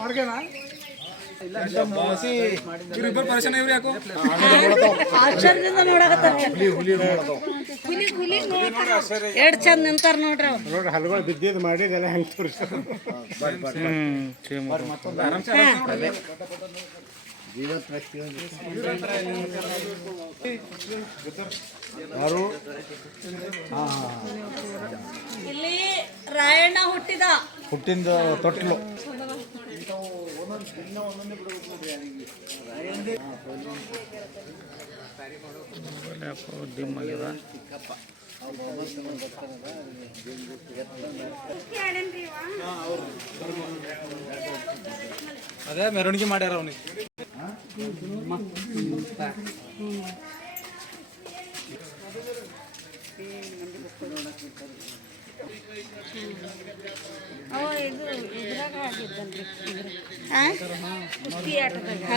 ಹೊರಗೆನಾ ಎರಡ್ ಚಂದ ನಿಂತಾರ ನೋಡ್ರಿ ನೋಡ್ರಿ ಹಲ್ಗಳು ಬಿದ್ದಿದ್ದು ಮಾಡಿದೆಲ್ಲ ಹೆಂಗೆ ತೋರಿಸ್ತಾರೆ ಯಾರು ಇಲ್ಲಿ ರಾಯಣ್ಣ ಹುಟ್ಟಿದ ತೊಟ್ಲು ಡಿಮ್ ಆಗ್ಯದ. ಅದೇ ಮೆರವಣಿಗೆ ಮಾಡ್ಯಾರ ಅವನಿಗೆ.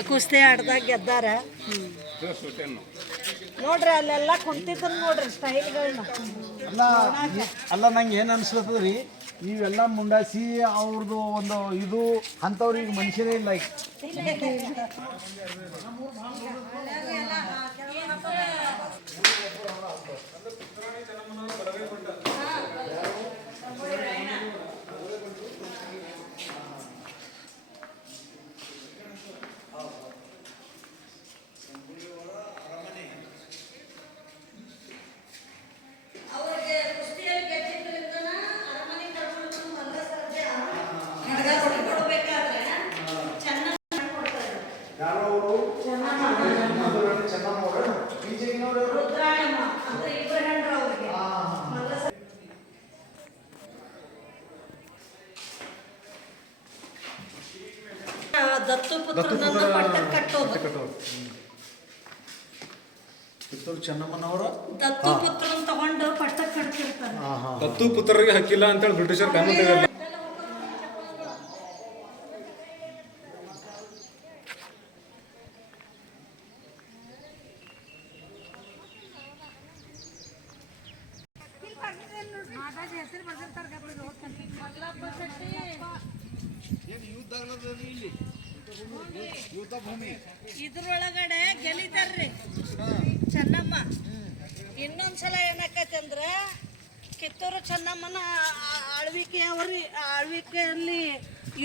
ಕುಸ್ತಿ ಆಟದಾಗ ಗೆದ್ದಾರ ನೋಡ್ರಿ, ಅಲ್ಲೆಲ್ಲ ಕುಂತಿದ್ರು ನೋಡ್ರಿ ಸ್ಟೈಲ್ಗಳನ್ನ. ಅಲ್ಲ ನಂಗೆ ಏನು ಅನ್ಸ್ಲತ್ತದ್ರಿ, ನೀವೆಲ್ಲ ಮುಂಡಾಸಿ ಅವ್ರದ್ದು ಒಂದು ಇದು ಅಂಥವ್ರಿಗೆ ಮನುಷ್ಯರೇ ಇಲ್ಲ. ದತ್ತುಪುತ್ರನನ್ನ ಪಟ್ಟಕ್ಕೆ ಕಟ್ಟೋದು. ಕಿತ್ತೂರು ಚೆನ್ನಮ್ಮನವರ ದತ್ತುಪುತ್ರನ ತಗೊಂಡು ಪಟ್ಟಕ್ಕೆ ಕಟ್ತಿರ್ತಾರೆ. ದತ್ತುಪುತ್ರರಿಗೆ ಹಕ್ಕಿಲ್ಲ ಅಂತೇಳಿ ಬ್ರಿಟಿಷರ್ ಕಾನೂನು ತೆಗೆದಿಲ್ಲ. ಇದ್ರೊಳಗಡೆ ಗೆಲಿತಾರ್ರಿ ಚೆನ್ನಮ್ಮ. ಇನ್ನೊಂದ್ಸಲ ಏನಾಕೈತಿ ಅಂದ್ರ ಕಿತ್ತೂರು ಚೆನ್ನಮ್ಮನ ಆಳ್ವಿಕೆಯಲ್ಲಿ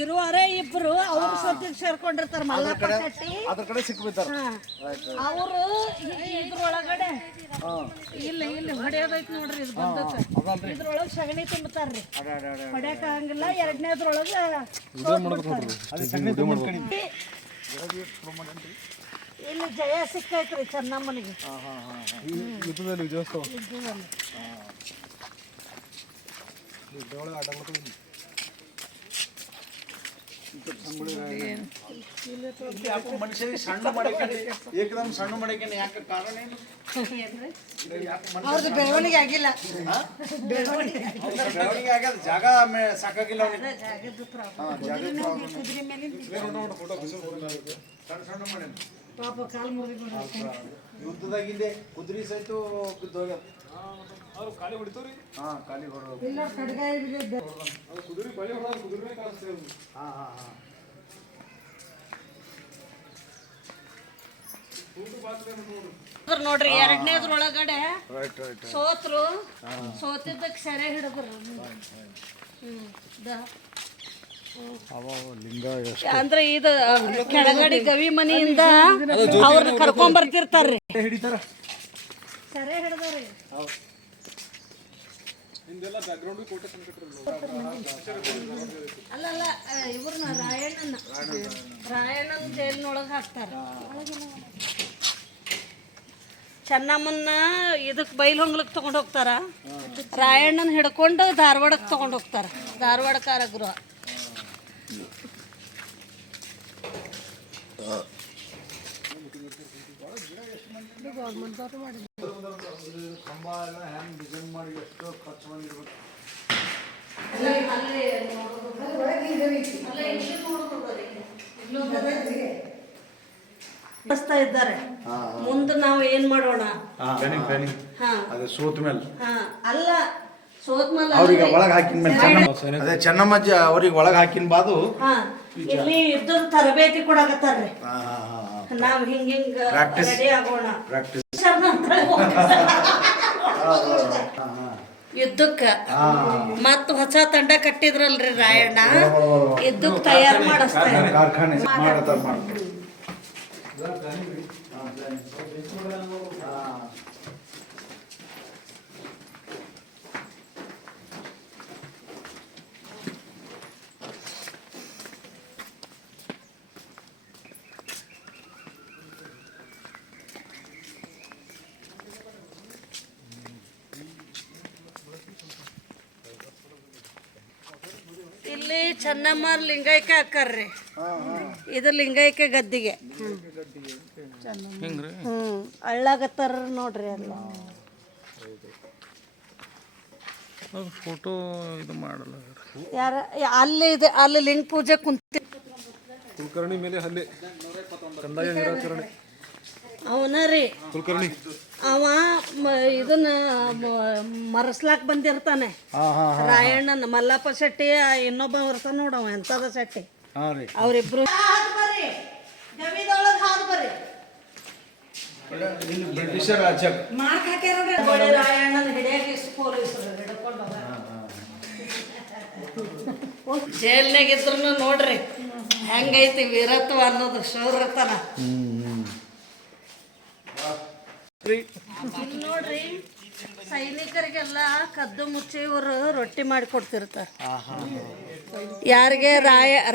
ಇರುವವರೇ ಇಬ್ರು ಅವ್ರ ಸದ್ಯಕ್ಕೆ ಸೇರ್ಕೊಂಡಿರ್ತಾರ. ಮಲ್ಲಪ್ಪ ಶೆಟ್ಟಿ ಅದ್ರ ಕಡೆ ಸಿಕ್ಬಿಡ್ತಾರ ಅವರು ಇದ್ರೊಳಗಡೆ ಇಲ್ಲಿ ಹೊಡೆಯೋದೈತಿ ನೋಡ್ರಿ. ಇದು ಬಂದಕ್ಕೆ ಇದ್ರೊಳಗೆ ಸಗಣಿ ತುಂಬತಾರ್ರಿ, ಹೊಡ್ಯಾಕ ಆಗಂಗಿಲ್ಲ. ಎರಡನೇದ್ರೊಳಗ ಇಲ್ಲಿ ಜಯ ಸಿಕ್ಕೈತ್ರಿ ಚೆನ್ನಮ್ಮನಿಗೆ. ಮನುಷ್ಯರಿಗೆ ಸಣ್ಣ ಮಾಡಕ್ಕೆ ಏಕದಮ್ ಸಣ್ಣ ಮಾಡಕ್ಕೆ ಯಾಕೆ ಕಾರಣ ಏನು? ಅವ್ರದ್ದು ಬೆಳವಣಿಗೆ ಆಗಿಲ್ಲ, ಬೆಳವಣಿಗೆ ಆಗ್ಯದ, ಜಾಗ ಸಾಕಾಗಿಲ್ಲ ಅವನಿಗೆ. ಸಣ್ಣ ಮಾಡಿ ಪಾಪ ಕಾಲು ಮುರಿದು ಯುದ್ಧದಾಗಿಂದೆ ಕುದುರೆ ಸಹಿತ ಬಿದ್ದೋಗ್ಯದ. ಅವ್ರು ಖಾಲಿ ಹೊಡಿತಾವ್ರಿ. ಖಾಲಿ ಹೊಡೋದು. ಕುದುರೆ ಬಳಿ ಹೊಡೋದು, ಕುದುರೆ ಕಾಣಿಸ್ತೇವೆ. ನೋಡ್ರಿ, ಎರಡನೇದ್ರೊಳಗಡೆ ಸೋತಿದ್ದಕ್ಕೆ ಸೆರೆ ಹಿಡಿದ್ರು. ಅಂದ್ರೆ ಇದು ಕೆಳಗಡೆ ಗವಿ ಮನಿಯಿಂದ ಅವ್ರನ್ನ ಕರ್ಕೊಂಡ್ ಬರ್ತಿರ್ತಾರ್ರಿ. ಸೆರೆ ಹಿಡ್ದಾರಿ. ಅಲ್ಲಲ್ಲ, ಇವ್ರನ್ನ ರಾಯಣ್ಣನ ಜೈಲಿನೊಳಗೆ ಹಾಕ್ತಾರ. ಚೆನ್ನಮ್ಮನ್ನ ಇದಕ್ಕೆ ಬೈಲಹೊಂಗಲಕ್ಕೆ ತಗೊಂಡು ಹೋಗ್ತಾರ. ರಾಯಣ್ಣನ ಹಿಡ್ಕೊಂಡು ಧಾರವಾಡಕ್ಕೆ ತಗೊಂಡು ಹೋಗ್ತಾರ, ಧಾರವಾಡ ಕಾರಾಗೃಹ. ಕಂಬ ಎಲ್ಲ ಹೆಂಗ್ ಡಿಸೈನ್ ಮಾಡಿ ಎಷ್ಟು ಖರ್ಚು ಬಂದಿರ್ಬೇಕು. ಬಸ್ತಾ ಇದ್ದಾರೆ ಮುಂದೆ ನಾವು ಏನ್ ಮಾಡೋಣ ಹಾ ಅದೇ ಸೋತ ಮೇಲೆ ಹಾ ಅಲ್ಲ ಸೋತ್ಮಲ್ಲ ಅವ್ರಿಗೆ ಒಳಗೆ ಹಾಕಿನ ಮೇಲೆ ಅದೇ ಚೆನ್ನಮ್ಮಜ್ಜಿ ಅವ್ರಿಗೆ ಒಳಗೆ ಹಾಕಿನ ಬಾದು ಹಾ ಇಲ್ಲಿ ಯುದ್ಧದ ತರಬೇತಿ ಕೊಡಕತ್ತಾರ್ರಿ ನಾವ್ ಹಿಂಗ Practice. ರೆಡಿ ಆಗೋಣ ಪ್ರಾಕ್ಟೀಸ್ ಯುದ್ಧಕ್ಕ ಮತ್ತ ಹೊಸ ತಂಡ ಕಟ್ಟಿದ್ರಲ್ರಿ ರಾಯಣ್ಣ ಯುದ್ಧಕ್ ತಯಾರು ಮಾಡಿಸ್ತಾರೆ ಕಾರ್ಖಾನೆ ಮಾಡ್ತಾರೆ ಇಲ್ಲಿ ಚೆನ್ನಮ್ಮ ಲಿಂಗೈಕ್ಯ ಹಾಕಾರ್ರಿ ಇದು ಲಿಂಗೈಕ್ಯ ಗದ್ದಿಗೆ ಅಳ್ಳಾಗತ್ತಾರ ನೋಡ್ರಿ ಅಲ್ಲ ಫೋಟೋ ಇದು ಮಾಡಲ್ಲ ಯಾರ ಅಲ್ಲಿ ಇದೆ ಅಲ್ಲಿ ಲಿಂಗ ಪೂಜೆ ಕುಂತಿ ಕುಲಕರ್ಣಿ ಮೇಲೆ ಹಲ್ಲೆ ಕಂದಾಯ ನಿರಾಕರಣೆ ಅವನ ರೀ ಕುಲಕರ್ಣಿ ಅವ ಇದನ್ನ ಮರಸ್ಲಾಕ್ ಬಂದಿರ್ತಾನೆ ರಾಯಣ್ಣನ ಮಲ್ಲಪ್ಪ ಶೆಟ್ಟಿ ಇನ್ನೊಬ್ಬ ಬರ್ತಾನ ನೋಡವ ಎಂತದ ಶೆಟ್ಟಿ ಅವ್ರಿಬ್ರು ಬ್ರಿಟಿಷರ್ ರಾಜ್ಯ ರಾಯಣ್ಣನ ಹಿಡಿಯಾಗಿ ಪೊಲೀಸರು ಹಿಡ್ಕೊಂಡು ಜೈಲ್ನಾಗ ಇದ್ರು ನೋಡ್ರಿ ಹೆಂಗೈತಿ ವೀರತ್ವ ಅನ್ನೋದು ಶೌರ್ಯತನ ನೋಡ್ರಿ ಸೈನಿಕರಿಗೆಲ್ಲ ಕದ್ದು ಮುಚ್ಚಿ ಇವರು ರೊಟ್ಟಿ ಮಾಡಿ ಕೊಡ್ತಿರ್ತಾರೆ ಯಾರಿಗೆ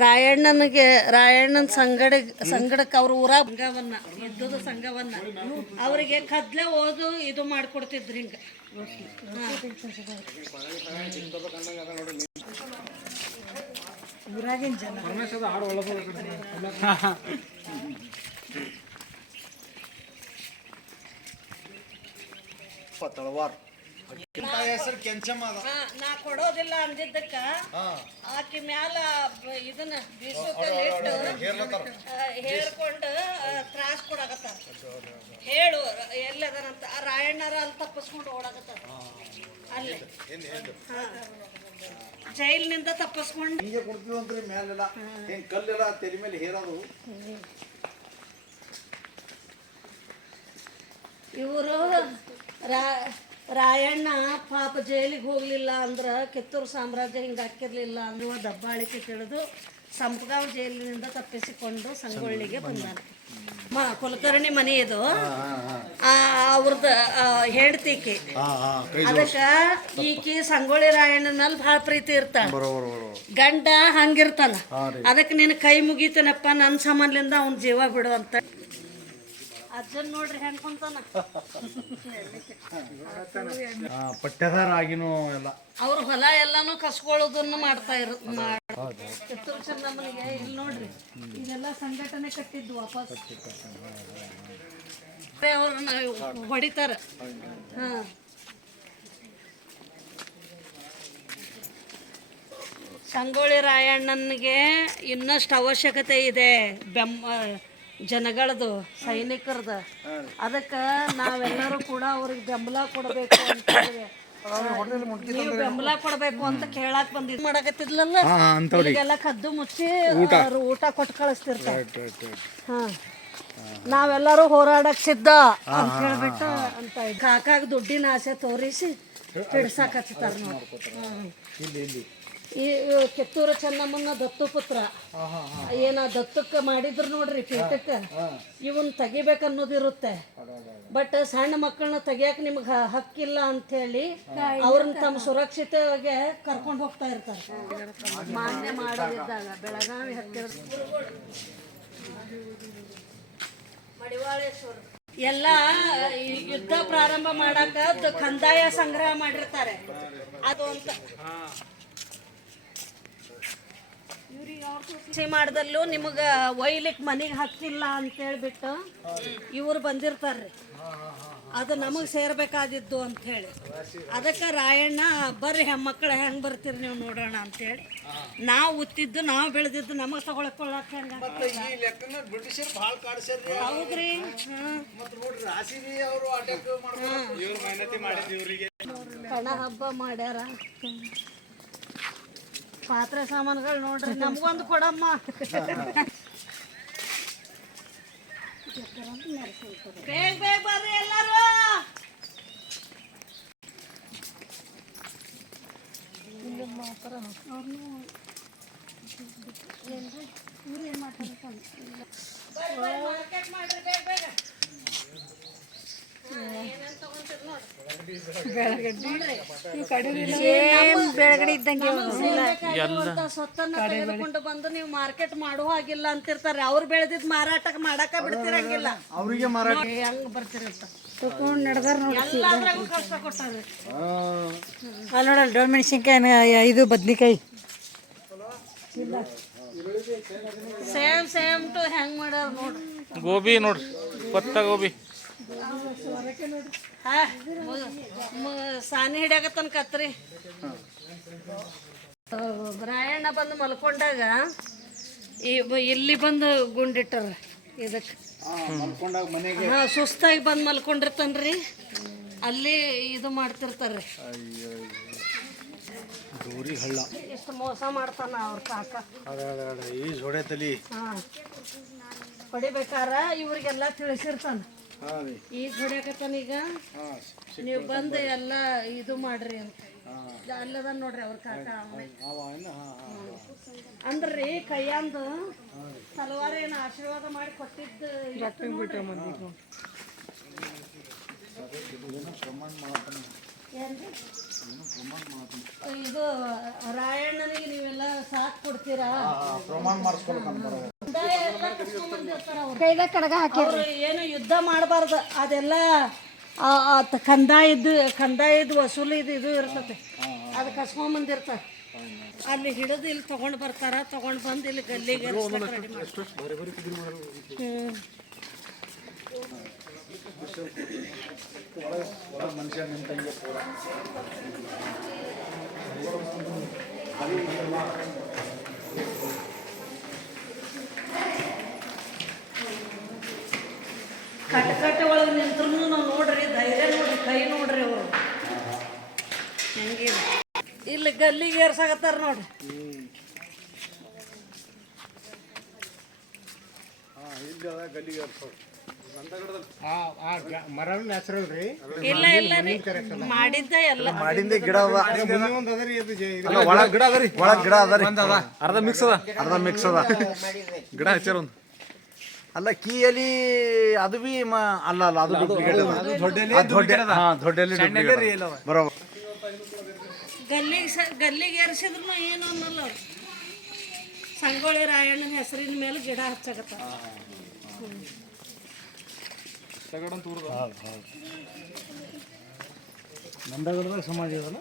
ರಾಯಣ್ಣನ ಸಂಗಡಕ್ಕೆ ಅವ್ರ ಊರ ಸಂಘವನ್ನ ಯುದ್ಧದ ಸಂಘವನ್ನ ಅವರಿಗೆ ಕದ್ಲೆ ಓದು ಇದು ಮಾಡ್ಕೊಡ್ತಿದ್ರು ಹಿಂಗ ಊರಾಗಿನ ಜನ ತಳವಾರ್ ಹೆಸರು ಕೆಂಚಮ್ಮ ನಾ ಕೊಡೋದಿಲ್ಲ ಅಂದಿದ್ದಕ್ಕ ಆಕಿ ಮ್ಯಾಲ ಇದನ್ನ ಹೇಳ್ಕೊಂಡು ತ್ರಾಸ್ ಕೊಡಾಕತ್ತಾರ ಹೇಳು ಎಲ್ಲದನಂತ ರಾಯಣ್ಣರ ಅಲ್ಲಿ ತಪ್ಪಿಸ್ಕೊಂಡು ಓಡಾಕತ್ತಾರ ಅಲ್ಲಿ ಜೈಲಿನಿಂದ ತಪ್ಪಿಸ್ಕೊಂಡು ಹಿಂಗೆ ಕೊಡ್ತೀವಂತ್ರಿ ಮೇಲೆಲ್ಲ ಹಿಂಗೆ ಕಲ್ಲೆಲ್ಲ ತೆಲಿ ಮೇಲೆ ಹೇರೋದು ಇವರು ರಾಯಣ್ಣ ಪಾಪ ಜೈಲಿಗೆ ಹೋಗ್ಲಿಲ್ಲ ಅಂದ್ರೆ ಕಿತ್ತೂರು ಸಾಮ್ರಾಜ್ಯ ಹಿಂಗೆ ಹಾಕಿರ್ಲಿಲ್ಲ ಅನ್ನುವ ದಬ್ಬಾಳಿಕೆ ತಿಳಿದು ಸಂಪಗಾಂವ್ ಜೈಲಿನಿಂದ ತಪ್ಪಿಸಿಕೊಂಡು ಸಂಗೊಳ್ಳಿಗೆ ಬಂದಾನೆ ಕುಲಕರ್ಣಿ ಮನೆ ಇದು ಅವ್ರದ್ದು ಹೆಂಡ್ತಿಕಿ ಅದಕ್ಕೆ ಈಕಿ ಸಂಗೊಳ್ಳಿ ರಾಯಣ್ಣನಲ್ಲಿ ಭಾಳ ಪ್ರೀತಿ ಇರ್ತಾಳ ಗಂಡ ಹಂಗಿರ್ತಾನ ಅದಕ್ಕೆ ನೀನು ಕೈ ಮುಗಿತೇನಪ್ಪ ನನ್ನ ಸಂಬಂಧದಿಂದ ಅವ್ನ ಜೀವ ಬಿಡು ಅಂತ ಅಜ್ಜನ್ ನೋಡ್ರಿ ಹೆಂಗ್ ಕುಂತಾನ ಪಟ್ಟದಾರ ಆಗಿನೂ ಎಲ್ಲ ಅವ್ರ ಹೊಲ ಎಲ್ಲಾನು ಕಸ್ಕೊಳ್ಳೋದನ್ನು ಮಾಡ್ತಾ ಕಿತ್ತೂರು ಚೆನ್ನಮ್ಮನಿಗೆ ಇಲ್ಲಿ ನೋಡ್ರಿ ಇದೆಲ್ಲ ಸಂಘಟನೆ ಕಟ್ಟಿದ್ದು ವಾಪಸ್ ಅವ್ರನ್ನ ಹೊಡಿತಾರ ಸಂಗೊಳ್ಳಿ ರಾಯಣ್ಣನಿಗೆ ಇನ್ನಷ್ಟು ಅವಶ್ಯಕತೆ ಇದೆ ಜನಗಳದು ಸೈನಿಕರದು ಅದಕ್ಕೆ ನಾವೆಲ್ಲರೂ ಕೂಡ ಅವ್ರಿಗೆ ಬೆಂಬಲ ಕೊಡಬೇಕು ಅಂತ ನೀವು ಬೆಂಬಲ ಕೊಡಬೇಕು ಅಂತ ಕೇಳಾಕ್ ಬಂದಿದ್ದು ಮಾಡಕತ್ತಿದ್ಲಲ್ಲ ಈಗೆಲ್ಲ ಕದ್ದು ಮುಚ್ಚಿ ಊಟ ಕೊಟ್ಟು ಕಳಿಸ್ತಿರ್ತಾರೆ ನಾವೆಲ್ಲರೂ ಹೋರಾಡಕ್ ಸಿದ್ಧ ಅಂತ ಹೇಳ್ಬಿಟ್ಟು ಅಂತ ಕಾಕಾಗ ದುಡ್ಡಿನ ಆಸೆ ತೋರಿಸಿ ಹಿಡ್ಸಾಕ್ ಹಚ್ತಾರ ನೋಡಿ ಈ ಕಿತ್ತೂರು ಚೆನ್ನಮ್ಮನ ದತ್ತು ಪುತ್ರ ಏನ ದತ್ತಕ್ಕೆ ಮಾಡಿದ್ರು ನೋಡ್ರಿ ಪೀಠಕ್ಕೆ ಇವನ್ ತೆಗಿಬೇಕನ್ನೋದಿರುತ್ತೆ ಬಟ್ ಸಣ್ಣ ಮಕ್ಕಳನ್ನ ತೆಗಿಯಕ್ ನಿಮ್ಗೆ ಹಕ್ಕಿಲ್ಲ ಅಂಥೇಳಿ ಅವ್ರನ್ನ ತಮ್ಮ ಸುರಕ್ಷಿತವಾಗಿ ಕರ್ಕೊಂಡು ಹೋಗ್ತಾ ಇರ್ತಾರೆ ಮಾನ್ಯ ಮಾಡೋದಿದ್ದಾಗ ಬೆಳಗಾವಿ ಹತ್ತಿರ ಮಡಿವಾಳೇಶ್ವರ ಎಲ್ಲ ಯುದ್ಧ ಪ್ರಾರಂಭ ಮಾಡಾಕ ಕಂದಾಯ ಸಂಗ್ರಹ ಮಾಡಿರ್ತಾರೆ ಅದು ಅಂತ ಮಾಡ್ದಲ್ಲೂ ನಿಮಗೆ ಒಯ್ಲಿಕ್ಕೆ ಮನೆಗೆ ಹಕ್ಕಿಲ್ಲ ಅಂತ ಹೇಳ್ಬಿಟ್ಟು ಇವ್ರು ಬಂದಿರ್ತಾರ್ರಿ ಅದು ನಮಗೆ ಸೇರ್ಬೇಕಾದಿದ್ದು ಅಂಥೇಳಿ ಅದಕ್ಕೆ ರಾಯಣ್ಣ ಬರ್ರಿ ಹೆಣ್ಮಕ್ಳು ಹೆಂಗೆ ಬರ್ತೀರಿ ನೀವು ನೋಡೋಣ ಅಂಥೇಳಿ ನಾವು ಉತ್ತಿದ್ದು ನಾವು ಬೆಳೆದಿದ್ದು ನಮಗೆ ತಗೊಳ್ಕೊಳ್ಳಕ್ಕೆ ಹೆಂಗೆ ಈ ಲೆಕ್ಕನ ಬ್ರಿಟಿಷರ್ ಭಾಳ ಕಾಡ್ಸ್ಯಾರ್ರಿ. ಹೌದ್ರಿ ಹಾಂ ಮತ್ತೆ ನೋಡ್ರಿ ರಾಸಿರಿ ಅವರು ಅಟ್ಯಾಕ್ ಮಾಡ್ಕೊಂಡು ಇವ್ರು ಮೆಹನತಿ ಮಾಡಿದ್ದು ಇವರಿಗೆ ಕಣ ಹಬ್ಬ ಮಾಡ್ಯಾರ ಪಾತ್ರೆ ಸಾಮಾನುಗಳು ನೋಡ್ರಿ ನಮಗೊಂದು ಕೊಡಮ್ಮ ಬೇಗ ಬೇಗ ಬರ್ರಿ ಎಲ್ಲರೂ ಬೆಳಗಡೆ ಇದ್ದಂಗೆ ಸೊತ್ತನ್ನ ತೆಗೆದುಕೊಂಡು ಬಂದು ನೀವು ಮಾರ್ಕೆಟ್ ಮಾಡೋ ಹಾಗಿಲ್ಲ ಅಂತಿರ್ತಾರೆ ಅವ್ರು ಬೆಳೆದಿದ್ ಮಾರಾಟಕ್ಕೆ ಮಾಡಾಕ ಬಿಡ್ತಿರಂಗಿಲ್ಲ ಅವರಿಗೆ ಮಾರಾಟ ಹೆಂಗ್ ಬರ್ತಿರಂತ ತಗೊಂಡು ನಡೆದಾರ ನೋಡಿ ಎಲ್ಲಾದ್ರಾಗೂ ಕಷ್ಟ ಕೊಟ್ಟಾರೆ ಅಲ್ಲಿ ನೋಡಲ್ಲ ಡೊಳ್ ಮೆಣಸಿನ್ಕಾಯಿ ಇದು ಬದ್ನಿಕಾಯಿ ಸೇಮ್ ಟು ಹೆಂಗ್ ಮಾಡ್ಯಾರ ನೋಡ್ರಿ ಗೋಬಿ ನೋಡ್ರಿ ಪತ್ತ ಗೋಬಿ ಹಾ ಸಾನಿ ಹಿಡಿಯಾಕತ್ತನ ಕತ್ರಿ ರಾಯಣ್ಣ ಬಂದು ಮಲ್ಕೊಂಡಾಗ ಇಲ್ಲಿ ಬಂದು ಗುಂಡಿಟ್ಟಾರ ಇದಕ್ಕೆ ಮಲ್ಕೊಂಡಾಗ ಮನೆಗೆ ಹಾ ಸುಸ್ತಾಗಿ ಬಂದು ಮಲ್ಕೊಂಡಿರ್ತಾನ್ರಿ ಅಲ್ಲಿ ಇದು ಮಾಡ್ತಿರ್ತಾರ್ರಿ ಗೌರಿ ಹಳ್ಳ ಎಷ್ಟು ಮೋಸ ಮಾಡ್ತಾನ ಅವ್ರ ಕಾಕ ಈ ಜೋಡೆ ತಲಿ ಹಾ ಹೊಡಿಬೇಕಾರ ಇವ್ರಿಗೆಲ್ಲ ತಿಳಿಸಿರ್ತಾನ ಹಾಂ ರೀ ಈಗ ಹೊಡ್ಯಾಕತ್ತಾನ ಈಗ ನೀವು ಬಂದು ಎಲ್ಲ ಇದು ಮಾಡ್ರಿ ಅಂತ ಅಲ್ಲದ ನೋಡ್ರಿ ಅವ್ರ ಕಾಕ ಅವನೇ ಅಂದ್ರಿ ಕೈಯಂದು ತಲವಾರ ಏನು ಆಶೀರ್ವಾದ ಮಾಡಿ ಕೊಟ್ಟಿದ್ದು ಏನ್ರಿ? ಇದು ರಾಯಣ್ಣನಿಗೆ ನೀವೆಲ್ಲ ಸಾಥ್ ಕೊಡ್ತೀರಾ ಪ್ರಮಾಣ ಮಾಡಿಸ್ಕೊಳ್ಕಂತ ಕಂದಾಯ ಎಲ್ಲ ಕಸ್ಕೊಂಬಂದಿರ್ತಾರ ಅವ್ರು. ಕೈದಾಗ ಕಡಗ ಹಾಕಿ ಅವ್ರು ಏನು ಯುದ್ಧ ಮಾಡಬಾರ್ದು ಅದೆಲ್ಲ ಕಂದಾಯದ ವಸೂಲಿ ಇದು ಇರ್ತದೆ ಅದು ಕಸ್ಕೊಂಬಂದಿರ್ತಾರೆ ಅಲ್ಲಿ ಹಿಡಿದು ಇಲ್ಲಿ ತಗೊಂಡು ಬರ್ತಾರ ತಗೊಂಡು ಬಂದು ಇಲ್ಲಿ ಗಲ್ಲಿಗೆ ರೆಡಿ ಮನುಷ್ಯ ನಿಂತಂಗೆ ಪೂರ ಕಟ್ಟಕಟ್ಟೆ ಒಳಗೆ ನಿಂತ್ರು ನಾವು ನೋಡ್ರಿ ಧೈರ್ಯ ನೋಡ್ರಿ ಕೈ ನೋಡ್ರಿ ಅವರು ಹೆಂಗಿದೆ ಇಲ್ಲಿ ಗಲ್ಲಿಗೆ ಏರ್ಸಾಕತ್ತಾರ ನೋಡ್ರಿ ಇಲ್ಲಿ ಅದ ಗಲ್ಲಿಗೆ ಮರನ ನ್ಯಾಚುರಲ್ ರೀ ಇಲ್ಲ ಇಲ್ಲ ರೀ ಮಾಡಿದ್ದ ಎಲ್ಲ ಮಾಡಿಂದೆ ಗಿಡ ಅದ ಒಂದು ಅದರಿ ಇದು ಒಳಗ್ ಗಿಡ ಅದರಿ ಒಳಗ್ ಗಿಡ ಅದರಿ ಅರ್ಧ ಮಿಕ್ಸ್ ಅದ ಗಿಡ ಹಚ್ಚಾರ ಒಂದು ಅಲ್ಲ ಕೀಯಲ್ಲಿ ಅದು ಬಿ ಅಲ್ಲ ಅಲ್ಲ ಅದು duplicate ಅದ. ದೊಡ್ಡಲ್ಲಿ ಬರೋಬರ್ ಗಲ್ಲಿಗೆ ಏರಿಸಿದ್ರು ಏನು ಅನ್ನಲ್ಲ ಅವ್ರು ಸಂಗೊಳ್ಳಿ ರಾಯಣ್ಣನ ಹೆಸರಿನ ಮೇಲೆ ಗಿಡ ಹಚ್ಚಾಕತ್ತಾರ ನಂದಗಡದಾಗ ಸಮಾಜ ಅದಲ್ಲ